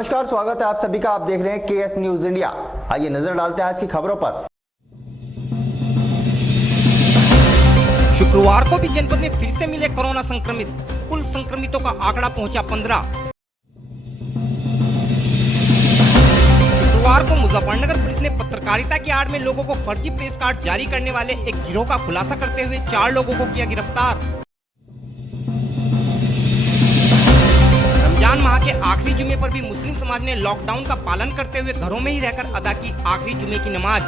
नमस्कार, स्वागत है आप सभी का। आप देख रहे हैं केएस न्यूज इंडिया। आइए नजर डालते हैं आज की खबरों पर। शुक्रवार को भी जनपद में फिर से मिले कोरोना संक्रमित। कुल संक्रमितों का आंकड़ा पहुंचा 15। शुक्रवार को मुजफ्फरनगर पुलिस ने पत्रकारिता की आड़ में लोगों को फर्जी प्रेस कार्ड जारी करने वाले एक गिरोह का खुलासा करते हुए 4 लोगों को किया गिरफ्तार। रमजान माह के आखिरी जुमे पर भी मुस्लिम समाज ने लॉकडाउन का पालन करते हुए घरों में ही रहकर अदा की आखिरी जुमे की नमाज।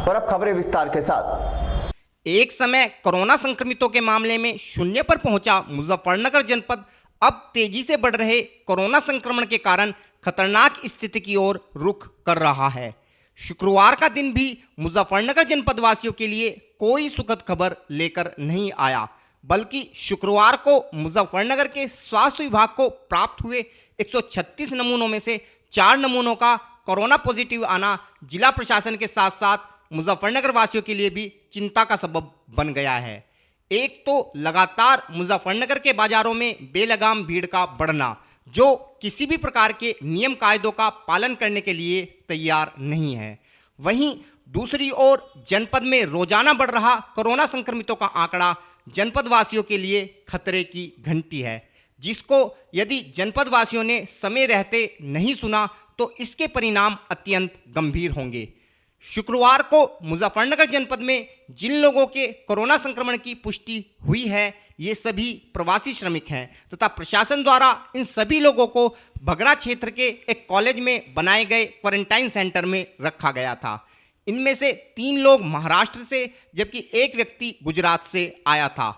और अब खबरें विस्तार के साथ। एक समय कोरोना संक्रमितों के मामले में शून्य पर पहुंचा मुजफ्फरनगर जनपद अब तेजी से बढ़ रहे कोरोना संक्रमण के कारण खतरनाक स्थिति की ओर रुख कर रहा है। शुक्रवार का दिन भी मुजफ्फरनगर जनपद वासियों के लिए कोई सुखद खबर लेकर नहीं आया, बल्कि शुक्रवार को मुजफ्फरनगर के स्वास्थ्य विभाग को प्राप्त हुए 136 नमूनों में से 4 नमूनों का कोरोना पॉजिटिव आना जिला प्रशासन के साथ साथ मुजफ्फरनगर वासियों के लिए भी चिंता का सबब बन गया है। एक तो लगातार मुजफ्फरनगर के बाजारों में बेलगाम भीड़ का बढ़ना, जो किसी भी प्रकार के नियम कायदों का पालन करने के लिए तैयार नहीं है। वहीं दूसरी ओर जनपद में रोजाना बढ़ रहा कोरोना संक्रमितों का आंकड़ा जनपद वासियों के लिए खतरे की घंटी है, जिसको यदि जनपद वासियों ने समय रहते नहीं सुना तो इसके परिणाम अत्यंत गंभीर होंगे। शुक्रवार को मुजफ्फरनगर जनपद में जिन लोगों के कोरोना संक्रमण की पुष्टि हुई है, ये सभी प्रवासी श्रमिक हैं तथा प्रशासन द्वारा इन सभी लोगों को भगरा क्षेत्र के एक कॉलेज में बनाए गए क्वारंटाइन सेंटर में रखा गया था। इनमें से 3 लोग महाराष्ट्र से जबकि एक व्यक्ति गुजरात से आया था।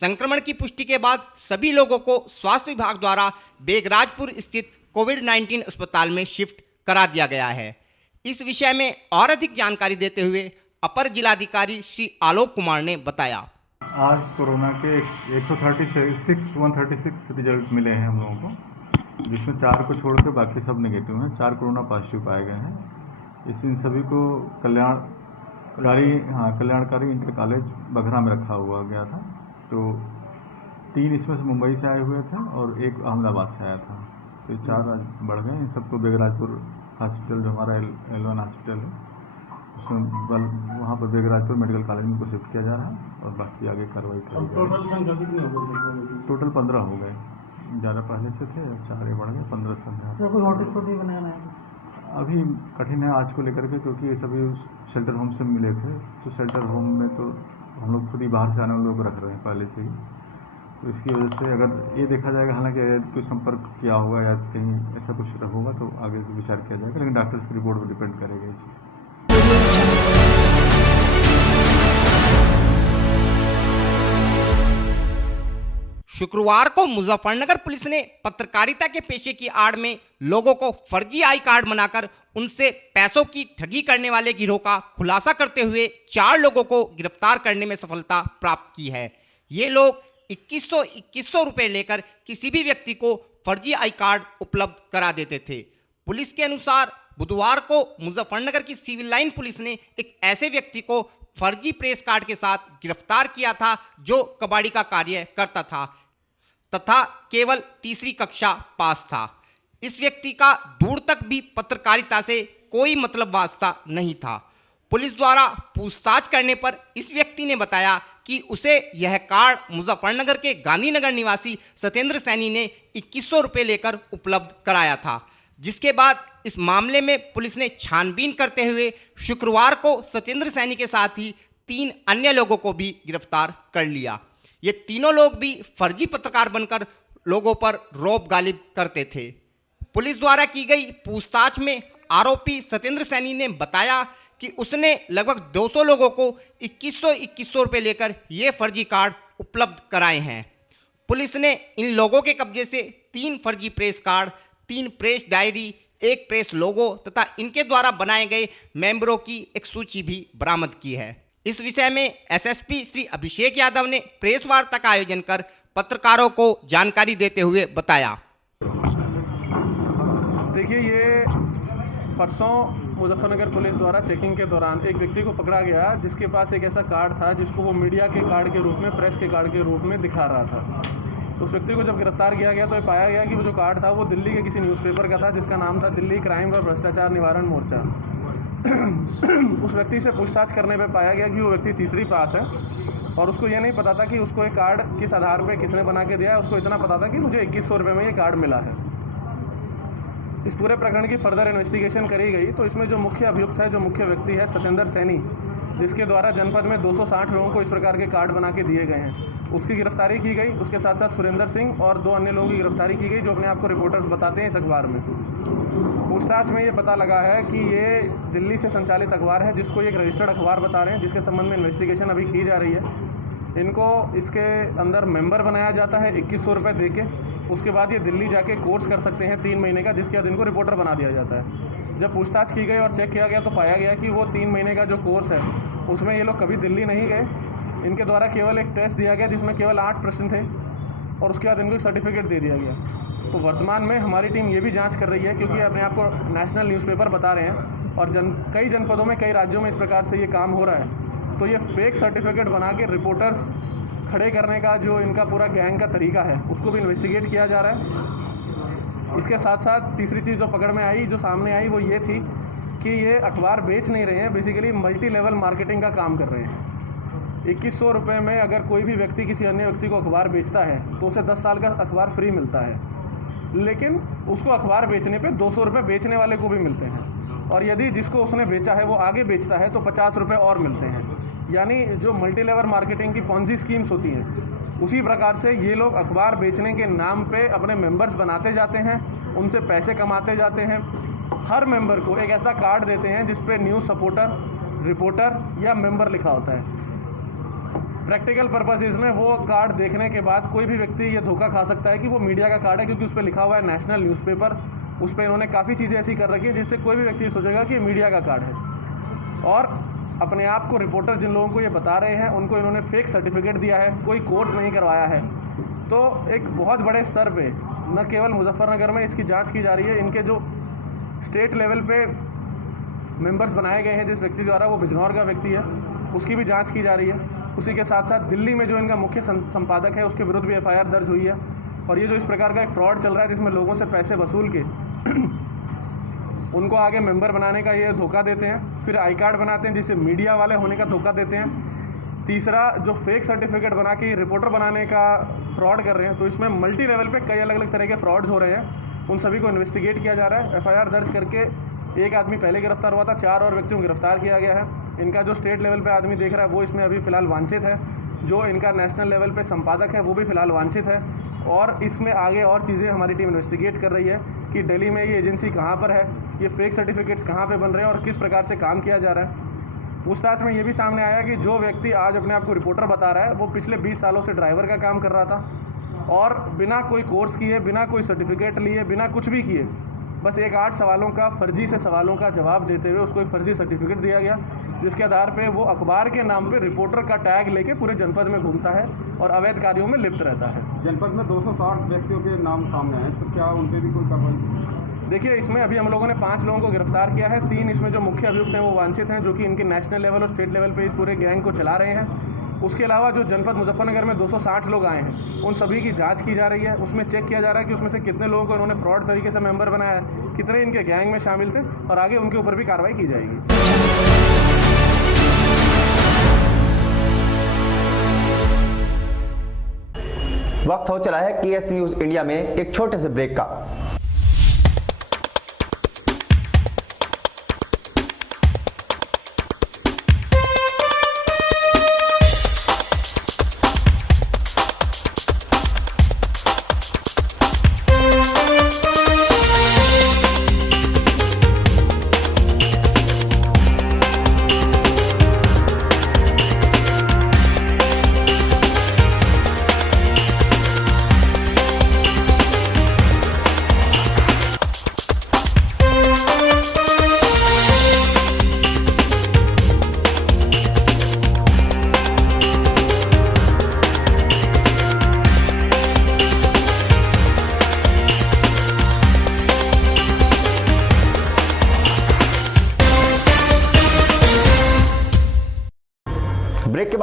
संक्रमण की पुष्टि के बाद सभी लोगों को स्वास्थ्य विभाग द्वारा बेगराजपुर स्थित कोविड-19 अस्पताल में शिफ्ट करा दिया गया है। इस विषय में और अधिक जानकारी देते हुए अपर जिलाधिकारी श्री आलोक कुमार ने बताया। आज कोरोना के 136 रिजल्ट मिले हैं हम लोगों को, जिसमें 4 को छोड़ के बाकी सब नेगेटिव हैं। 4 कोरोना पॉजिटिव पाए गए हैं। इन सभी को कल्याणकारी इंटर कॉलेज बघरा में रखा हुआ गया था। तो 3 इसमें से मुंबई से आए हुए थे और 1 अहमदाबाद से आया था। तो 4 आज बढ़ गए। इन सबको बेगराजपुर हॉस्पिटल, जो हमारा L1 हॉस्पिटल है, उसमें वहाँ पर बेगराजपुर मेडिकल कॉलेज में को शिफ्ट किया जा रहा है और बाकी आगे कार्रवाई करी जाएगी। टोटल 15 हो गए। 11 पहले से थे, 4 बढ़ गए, 15 से। अभी कठिन है आज को लेकर के, क्योंकि ये सभी शेल्टर होम से मिले थे। तो शेल्टर होम में तो हम लोग खुद ही बाहर से आने वाले लोग रख रहे हैं पहले से ही। तो इसकी वजह से अगर ये देखा जाएगा, हालांकि कोई संपर्क किया होगा या कहीं ऐसा कुछ होगा तो आगे विचार किया जाएगा, लेकिन डॉक्टर्स की रिपोर्ट पर डिपेंड करेगा। शुक्रवार को मुजफ्फरनगर पुलिस ने पत्रकारिता के पेशे की आड़ में लोगों को फर्जी आई कार्ड बनाकर उनसे पैसों की ठगी करने वाले गिरोह का खुलासा करते हुए 4 लोगों को गिरफ्तार करने में सफलता प्राप्त की है। ये लोग 2100 रुपये लेकर किसी भी व्यक्ति को फर्जी आई कार्ड उपलब्ध करा देते थे। पुलिस के अनुसार बुधवार को मुजफ्फरनगर की सिविल लाइन पुलिस ने एक ऐसे व्यक्ति को फर्जी प्रेस कार्ड के साथ गिरफ्तार किया था, जो कबाड़ी का कार्य करता था तथा केवल 3री कक्षा पास था। इस व्यक्ति का दूर तक भी पत्रकारिता से कोई मतलब वास्ता नहीं था। पुलिस द्वारा पूछताछ करने पर इस व्यक्ति ने बताया कि उसे यह कार्ड मुजफ्फरनगर के गांधीनगर निवासी सत्येंद्र सैनी ने 2100 रुपये लेकर उपलब्ध कराया था, जिसके बाद इस मामले में पुलिस ने छानबीन करते हुए शुक्रवार को सत्येंद्र सैनी के साथ ही 3 अन्य लोगों को भी गिरफ्तार कर लिया। ये तीनों लोग भी फर्जी पत्रकार बनकर लोगों पर रौब गालिब करते थे। पुलिस द्वारा की गई पूछताछ में आरोपी सत्येंद्र सैनी ने बताया कि उसने लगभग 200 लोगों को 2100 रुपये लेकर ये फर्जी कार्ड उपलब्ध कराए हैं। पुलिस ने इन लोगों के कब्जे से 3 फर्जी press card, 3 press diary, 1 press logo तथा इनके द्वारा बनाए गए मेंबरों की एक सूची भी बरामद की है। इस विषय में एसएसपी श्री अभिषेक यादव ने प्रेस वार्ता का आयोजन कर पत्रकारों को जानकारी देते हुए बताया। देखिए, ये परसों मुजफ्फरनगर पुलिस द्वारा चेकिंग के दौरान एक व्यक्ति को पकड़ा गया जिसके पास एक ऐसा कार्ड था जिसको वो मीडिया के कार्ड के रूप में, प्रेस के कार्ड के रूप में दिखा रहा था। उस व्यक्ति को जब गिरफ्तार किया गया तो ये पाया गया कि वो जो कार्ड था वो दिल्ली के किसी न्यूज़पेपर का था जिसका नाम था दिल्ली क्राइम व भ्रष्टाचार निवारण मोर्चा। उस व्यक्ति से पूछताछ करने पर पाया गया कि वो व्यक्ति तीसरी पास है और उसको ये नहीं पता था कि उसको एक कार्ड किस आधार पर किसने बना के दिया है। उसको इतना पता था कि मुझे 2100 रुपये में ये कार्ड मिला है। इस पूरे प्रकरण की फर्दर इन्वेस्टिगेशन करी गई तो इसमें जो मुख्य अभियुक्त है, जो मुख्य व्यक्ति है सतेंद्र सैनी, जिसके द्वारा जनपद में 260 लोगों को इस प्रकार के कार्ड बना के दिए गए हैं, उसकी गिरफ्तारी की गई। उसके साथ साथ सुरेंद्र सिंह और 2 अन्य लोगों की गिरफ्तारी की गई जो अपने आप को रिपोर्टर्स बताते हैं इस अखबार में। पूछताछ में ये पता लगा है कि ये दिल्ली से संचालित अखबार है जिसको एक रजिस्टर्ड अखबार बता रहे हैं, जिसके संबंध में इन्वेस्टिगेशन अभी की जा रही है। इनको इसके अंदर मेंबर बनाया जाता है 2100 रुपये दे के। उसके बाद ये दिल्ली जाके कोर्स कर सकते हैं 3 महीने का, जिसके बाद इनको रिपोर्टर बना दिया जाता है। जब पूछताछ की गई और चेक किया गया तो पाया गया कि वो 3 महीने का जो कोर्स है उसमें ये लोग कभी दिल्ली नहीं गए। इनके द्वारा केवल एक टेस्ट दिया गया जिसमें केवल 8 प्रश्न थे और उसके बाद इनको एक सर्टिफिकेट दे दिया गया। तो वर्तमान में हमारी टीम ये भी जांच कर रही है क्योंकि अपने आप को नेशनल न्यूज़पेपर बता रहे हैं और कई जनपदों में, कई राज्यों में इस प्रकार से ये काम हो रहा है। तो ये फेक सर्टिफिकेट बना के रिपोर्टर्स खड़े करने का जो इनका पूरा गैंग का तरीका है उसको भी इन्वेस्टिगेट किया जा रहा है। इसके साथ साथ तीसरी चीज़ जो पकड़ में आई, जो सामने आई, वो ये थी कि ये अखबार बेच नहीं रहे हैं, बेसिकली मल्टी लेवल मार्केटिंग का काम कर रहे हैं। 2100 रुपये में अगर कोई भी व्यक्ति किसी अन्य व्यक्ति को अखबार बेचता है तो उसे 10 साल का अखबार फ्री मिलता है, लेकिन उसको अखबार बेचने पे 200 रुपये बेचने वाले को भी मिलते हैं और यदि जिसको उसने बेचा है वो आगे बेचता है तो 50 रुपये और मिलते हैं। यानी जो मल्टी लेवल मार्केटिंग की पॉन्जी स्कीम्स होती हैं उसी प्रकार से ये लोग अखबार बेचने के नाम पे अपने मेंबर्स बनाते जाते हैं, उनसे पैसे कमाते जाते हैं। हर मेंबर को एक ऐसा कार्ड देते हैं जिस पे न्यूज़ सपोर्टर, रिपोर्टर या मेंबर लिखा होता है। प्रैक्टिकल पर्पसेस में वो कार्ड देखने के बाद कोई भी व्यक्ति ये धोखा खा सकता है कि वो मीडिया का कार्ड है क्योंकि उस पर लिखा हुआ है नेशनल न्यूज़पेपर। उस पर इन्होंने काफ़ी चीज़ें ऐसी कर रखी है जिससे कोई भी व्यक्ति सोचेगा कि ये मीडिया का कार्ड है। और अपने आप को रिपोर्टर जिन लोगों को ये बता रहे हैं उनको इन्होंने फेक सर्टिफिकेट दिया है, कोई कोर्स नहीं करवाया है। तो एक बहुत बड़े स्तर पे न केवल मुजफ्फरनगर में इसकी जांच की जा रही है, इनके जो स्टेट लेवल पे मेंबर्स बनाए गए हैं जिस व्यक्ति द्वारा, वो बिजनौर का व्यक्ति है, उसकी भी जांच की जा रही है। उसी के साथ साथ दिल्ली में जो इनका मुख्य संपादक है उसके विरुद्ध भी FIR दर्ज हुई है। और ये जो इस प्रकार का एक फ्रॉड चल रहा है जिसमें लोगों से पैसे वसूल के उनको आगे मेंबर बनाने का ये धोखा देते हैं, फिर आई कार्ड बनाते हैं जिससे मीडिया वाले होने का धोखा देते हैं। तीसरा जो फेक सर्टिफिकेट बना के रिपोर्टर बनाने का फ्रॉड कर रहे हैं। तो इसमें मल्टी लेवल पे कई अलग अलग तरह के फ्रॉड्स हो रहे हैं, उन सभी को इन्वेस्टिगेट किया जा रहा है। FIR दर्ज करके एक आदमी पहले गिरफ्तार हुआ था, 4 और व्यक्तियों को गिरफ्तार किया गया है। इनका जो स्टेट लेवल पे आदमी देख रहा है वो इसमें अभी फिलहाल वांछित है, जो इनका नेशनल लेवल पे संपादक है वो भी फिलहाल वांछित है। और इसमें आगे और चीज़ें हमारी टीम इन्वेस्टिगेट कर रही है कि दिल्ली में ये एजेंसी कहाँ पर है, ये फेक सर्टिफिकेट्स कहाँ पे बन रहे हैं और किस प्रकार से काम किया जा रहा है। पूछताछ में ये भी सामने आया कि जो व्यक्ति आज अपने आप को रिपोर्टर बता रहा है वो पिछले 20 सालों से ड्राइवर का काम कर रहा था और बिना कोई कोर्स किए, बिना कोई सर्टिफिकेट लिए, बिना कुछ भी किए, बस एक 8 सवालों का फर्जी से सवालों का जवाब देते हुए उसको एक फर्जी सर्टिफिकेट दिया गया, जिसके आधार पे वो अखबार के नाम पे रिपोर्टर का टैग लेके पूरे जनपद में घूमता है और अवैध कार्यों में लिप्त रहता है। जनपद में 260 व्यक्तियों के नाम सामने आए, तो क्या उन पर भी कोई कार्रवाई? देखिए, इसमें अभी हम लोगों ने 5 लोगों को गिरफ्तार किया है। 3 इसमें जो मुख्य अभियुक्त हैं वो वांछित हैं, जो कि इनके नेशनल लेवल और स्टेट लेवल पे इस पूरे गैंग को चला रहे हैं। उसके अलावा जो जनपद मुजफ्फरनगर में 260 लोग आए हैं उन सभी की जांच की जा रही है। उसमें चेक किया जा रहा है कि उसमें से कितने लोगों को इन्होंने फ्रॉड तरीके से मेंबर बनाया है, कितने इनके गैंग में शामिल थे और आगे उनके ऊपर भी कार्रवाई की जाएगी। वक्त हो चला है KS न्यूज इंडिया में एक छोटे से ब्रेक का।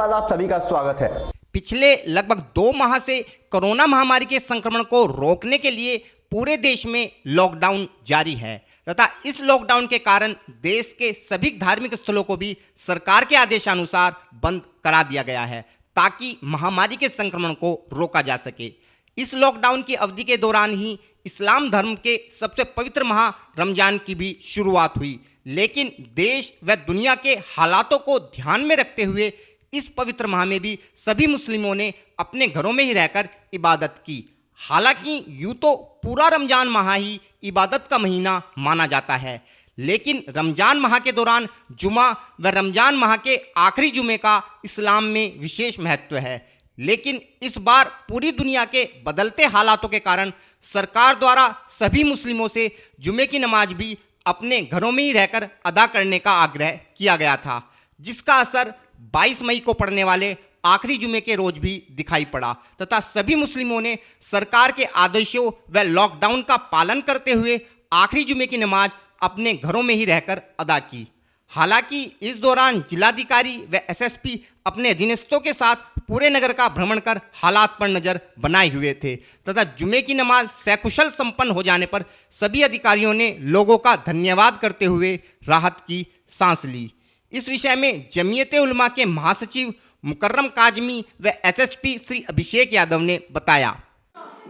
बाद आप सभी का स्वागत है। पिछले लगभग 2 माह से कोरोना महामारी के संक्रमण को रोकने के लिए पूरे देश में लॉकडाउन जारी है तथा इस लॉकडाउन के कारण देश के सभी धार्मिक स्थलों को भी सरकार के आदेशानुसार बंद करा दिया गया है ताकि महामारी के संक्रमण को रोका जा सके। इस लॉकडाउन की अवधि के दौरान ही इस्लाम धर्म के सबसे पवित्र माह रमजान की भी शुरुआत हुई, लेकिन देश व दुनिया के हालातों को ध्यान में रखते हुए इस पवित्र माह में भी सभी मुस्लिमों ने अपने घरों में ही रहकर इबादत की। हालांकि यूं तो पूरा रमजान माह ही इबादत का महीना माना जाता है, लेकिन रमजान माह के दौरान जुमा व रमजान माह के आखिरी जुमे का इस्लाम में विशेष महत्व है। लेकिन इस बार पूरी दुनिया के बदलते हालातों के कारण सरकार द्वारा सभी मुस्लिमों से जुमे की नमाज भी अपने घरों में ही रहकर अदा करने का आग्रह किया गया था, जिसका असर 22 मई को पड़ने वाले आखिरी जुमे के रोज भी दिखाई पड़ा तथा सभी मुस्लिमों ने सरकार के आदेशों व लॉकडाउन का पालन करते हुए आखिरी जुमे की नमाज अपने घरों में ही रहकर अदा की। हालांकि इस दौरान जिलाधिकारी व एसएसपी अपने अधीनस्थों के साथ पूरे नगर का भ्रमण कर हालात पर नजर बनाए हुए थे तथा जुमे की नमाज सकुशल संपन्न हो जाने पर सभी अधिकारियों ने लोगों का धन्यवाद करते हुए राहत की सांस ली। इस विषय में जमीयत उलमा के महासचिव मुकर्रम काजमी व एसएसपी श्री अभिषेक यादव ने बताया।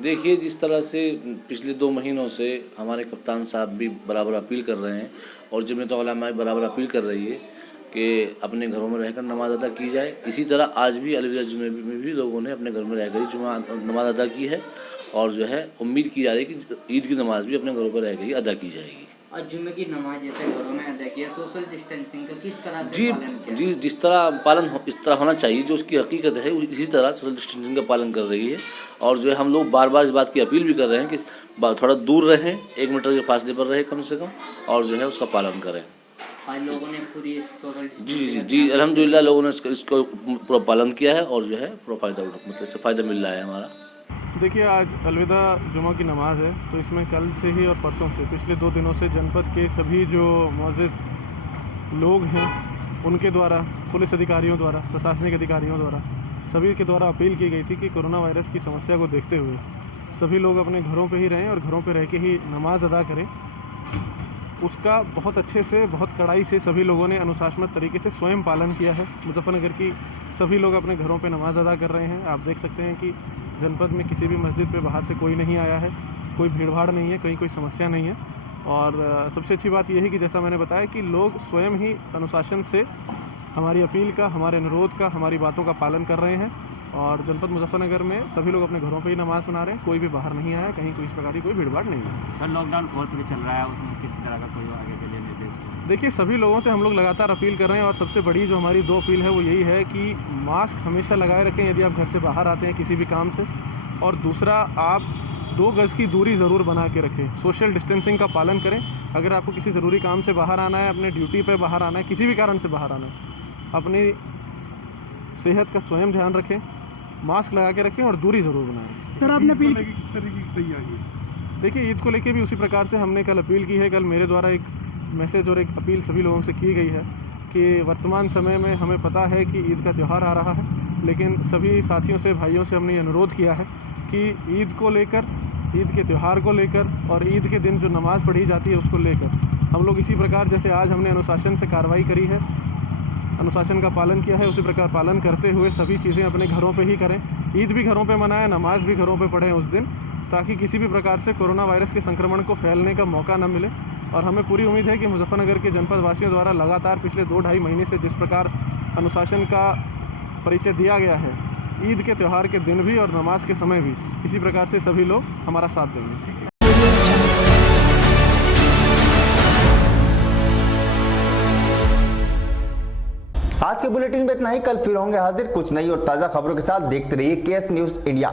देखिए, जिस तरह से पिछले 2 महीनों से हमारे कप्तान साहब भी बराबर अपील कर रहे हैं और जमीयत उलमा बराबर अपील कर रही है कि अपने घरों में रहकर नमाज अदा की जाए, इसी तरह आज भी अलविदा जुमे में भी लोगों ने अपने घर में रहकर ही जुमा नमाज अदा की है और जो है उम्मीद की जा रही है कि ईद की नमाज भी अपने घरों पर रहकर ही अदा की जाएगी। और जुम्मे की नमाज जैसे घरों में अदा किया, सोशल डिस्टेंसिंग का किस तरह से जी पालन किया? जी जिस तरह पालन इस तरह होना चाहिए, जो उसकी हकीकत है इसी तरह सोशल डिस्टेंसिंग का पालन कर रही है और जो है हम लोग बार बार इस बात की अपील भी कर रहे हैं कि थोड़ा दूर रहें, 1 मीटर के फासले पर रहें कम से कम और जो है उसका पालन करें। आज लोगों ने पूरी सोशल जी अल्हम्दुलिल्लाह लोगों ने इसको पूरा पालन किया है और जो है पूरा फ़ायदा मिल रहा है हमारा। देखिए, आज अलविदा जुमा की नमाज है, तो इसमें कल से ही और परसों से पिछले 2 दिनों से जनपद के सभी जो मुअज़्ज़िज़ लोग हैं उनके द्वारा, पुलिस अधिकारियों द्वारा, प्रशासनिक अधिकारियों द्वारा, सभी के द्वारा अपील की गई थी कि कोरोना वायरस की समस्या को देखते हुए सभी लोग अपने घरों पे ही रहें और घरों पे रह के ही नमाज अदा करें। उसका बहुत अच्छे से, बहुत कड़ाई से सभी लोगों ने अनुशासनात्मक तरीके से स्वयं पालन किया है। मुजफ्फरनगर की सभी लोग अपने घरों पे नमाज अदा कर रहे हैं। आप देख सकते हैं कि जनपद में किसी भी मस्जिद पे बाहर से कोई नहीं आया है, कोई भीड़भाड़ नहीं है, कहीं कोई समस्या नहीं है। और सबसे अच्छी बात यह है कि जैसा मैंने बताया कि लोग स्वयं ही अनुशासन से हमारी अपील का, हमारे अनुरोध का, हमारी बातों का पालन कर रहे हैं और जनपद मुजफ्फरनगर में सभी लोग अपने घरों पे ही नमाज पढ़ा रहे हैं। कोई भी बाहर नहीं आया, कहीं कोई इस प्रकार की कोई भीड़भाड़ नहीं है। सर, लॉकडाउन 4 भी चल रहा है, उसमें किसी तरह का कोई आगे के लिए निर्देश? देखिए, सभी लोगों से हम लोग लगातार अपील कर रहे हैं और सबसे बड़ी जो हमारी 2 अपील है वो यही है कि मास्क हमेशा लगाए रखें यदि आप घर से बाहर आते हैं किसी भी काम से, और दूसरा आप 2 गज की दूरी ज़रूर बना के रखें, सोशल डिस्टेंसिंग का पालन करें। अगर आपको किसी ज़रूरी काम से बाहर आना है, अपने ड्यूटी पे बाहर आना है, किसी भी कारण से बाहर आना है, अपनी सेहत का स्वयं ध्यान रखें, मास्क लगा के रखें और दूरी ज़रूर बनाएं। सर, आपने अपील किस तरीके की तैयारी है? देखिए, ईद को लेके भी उसी प्रकार से हमने कल अपील की है। कल मेरे द्वारा एक मैसेज और एक अपील सभी लोगों से की गई है कि वर्तमान समय में हमें पता है कि ईद का त्यौहार आ रहा है, लेकिन सभी साथियों से, भाइयों से हमने ये अनुरोध किया है कि ईद को लेकर, ईद के त्यौहार को लेकर और ईद के दिन जो नमाज़ पढ़ी जाती है उसको लेकर हम लोग इसी प्रकार जैसे आज हमने अनुशासन से कार्रवाई करी है, अनुशासन का पालन किया है, उसी प्रकार पालन करते हुए सभी चीज़ें अपने घरों पे ही करें। ईद भी घरों पे मनाएं, नमाज भी घरों पे पढ़ें उस दिन, ताकि किसी भी प्रकार से कोरोना वायरस के संक्रमण को फैलने का मौका न मिले। और हमें पूरी उम्मीद है कि मुजफ्फरनगर के जनपद वासियों द्वारा लगातार पिछले 2-2.5 महीने से जिस प्रकार अनुशासन का परिचय दिया गया है, ईद के त्यौहार के दिन भी और नमाज के समय भी इसी प्रकार से सभी लोग हमारा साथ देंगे। आज के बुलेटिन में इतना ही। कल फिर होंगे हाजिर कुछ नई और ताजा खबरों के साथ। देखते रहिए केएस न्यूज़ इंडिया।